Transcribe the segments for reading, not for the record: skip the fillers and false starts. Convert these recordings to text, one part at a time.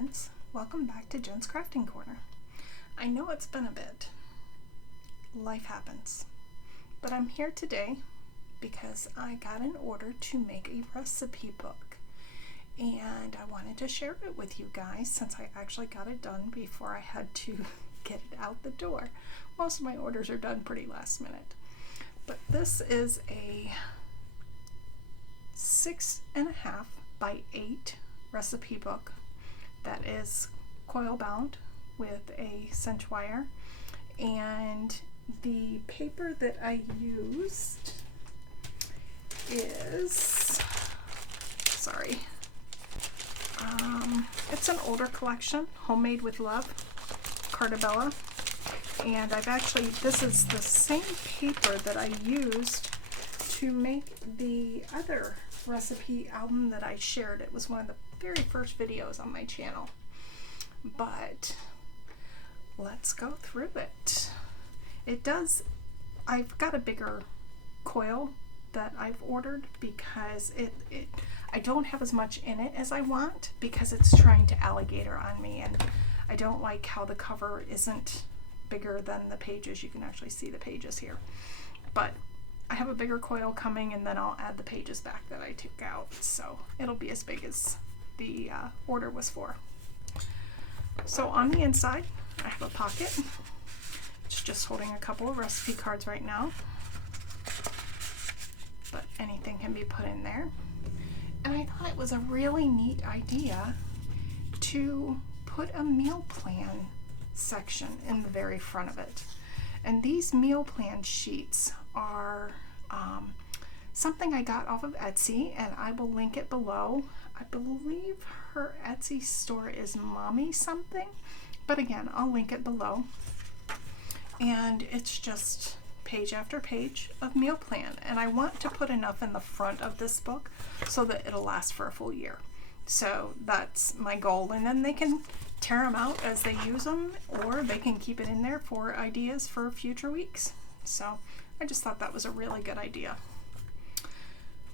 friends, welcome back to Jen's Crafting Corner. I know it's been a bit. Life happens. But I'm here today because I got an order to make a recipe book. And I wanted to share it with you guys since I actually got it done before I had to get it out the door. Most of my orders are done pretty last minute. But this is a 6.5 by 8 recipe book that is coil bound with a cinch wire, and the paper that I used is it's an older collection, Homemade with Love, Carta, and this is the same paper that I used to make the other recipe album that I shared. It was one of the very first videos on my channel. But let's go through it. I've got a bigger coil that I've ordered because I don't have as much in it as I want because it's trying to alligator on me, and I don't like how the cover isn't bigger than the pages. You can actually see the pages here. But I have a bigger coil coming, and then I'll add the pages back that I took out, so it'll be as big as the order was for. So on the inside, I have a pocket. It's just holding a couple of recipe cards right now, but anything can be put in there. And I thought it was a really neat idea to put a meal plan section in the very front of it. And these meal plan sheets are something I got off of Etsy, and I will link it below. I believe her Etsy store is Mommy something, but again, I'll link it below. And it's just page after page of meal plan, and I want to put enough in the front of this book so that it'll last for a full year. So that's my goal, and then they can tear them out as they use them, or they can keep it in there for ideas for future weeks. So I just thought that was a really good idea.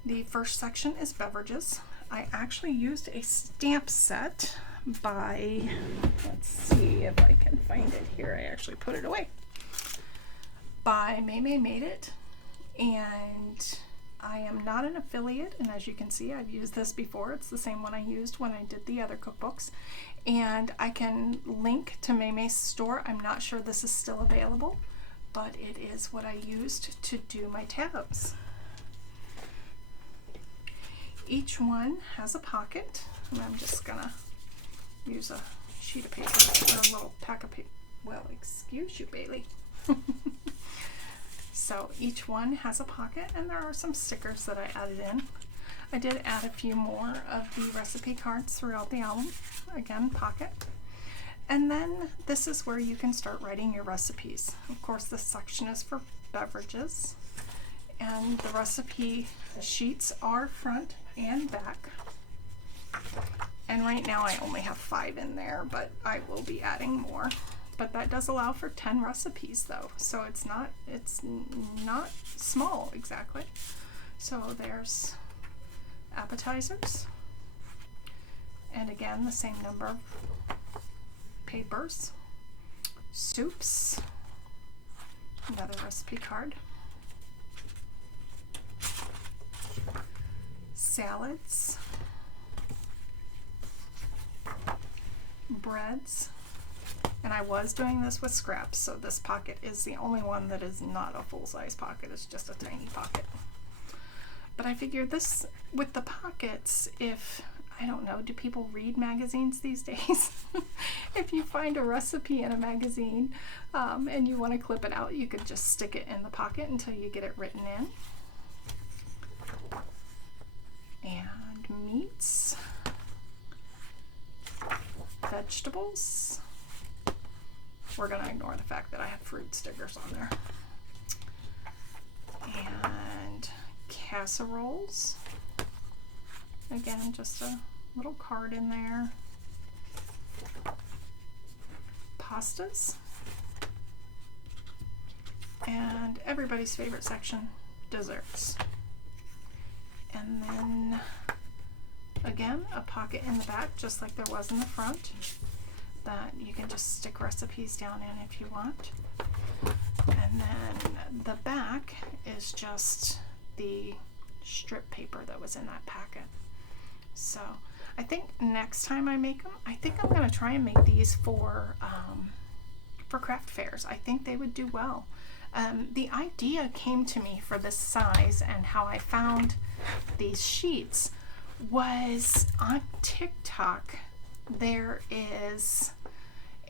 The first section is beverages. I actually used a stamp set by, let's see if I can find it here. I actually put it away. By Maymay Made It, and I am not an affiliate, and as you can see, I've used this before. It's the same one I used when I did the other cookbooks, and I can link to Maymay's store. I'm not sure this is still available, but it is what I used to do my tabs. Each one has a pocket, and I'm just gonna use a sheet of paper or a little pack of paper. Well, excuse you, Bailey. So each one has a pocket, and there are some stickers that I added in. I did add a few more of the recipe cards throughout the album. Again, pocket. And then this is where you can start writing your recipes. Of course, this section is for beverages, and the recipe sheets are front and back. And right now I only have 5 in there, but I will be adding more. But that does allow for 10 recipes though, so it's not small exactly. So there's appetizers, and again the same number of papers. Soups, another recipe card. Salads, breads. And I was doing this with scraps, so this pocket is the only one that is not a full-size pocket. It's just a tiny pocket. But I figured this, with the pockets, I don't know, do people read magazines these days? If you find a recipe in a magazine and you want to clip it out, you could just stick it in the pocket until you get it written in. And meats, vegetables. We're going to ignore the fact that I have fruit stickers on there. And casseroles. Again, just a little card in there. Pastas. And everybody's favorite section, desserts. And then again, a pocket in the back, just like there was in the front, that you can just stick recipes down in if you want. And then the back is just the strip paper that was in that packet. So I think next time I make them, I think I'm going to try and make these for craft fairs. I think they would do well. The idea came to me for this size, and how I found these sheets was on TikTok. There is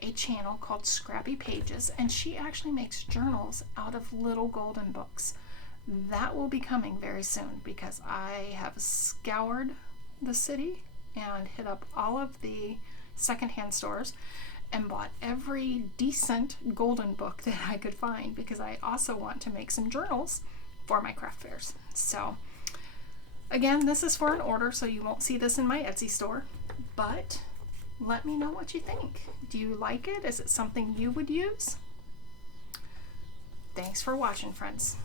a channel called Scrappy Pages, and she actually makes journals out of little golden books. That will be coming very soon, because I have scoured the city and hit up all of the secondhand stores and bought every decent golden book that I could find, because I also want to make some journals for my craft fairs. So again, this is for an order, so you won't see this in my Etsy store, but let me know what you think. Do you like it? Is it something you would use? Thanks for watching, friends.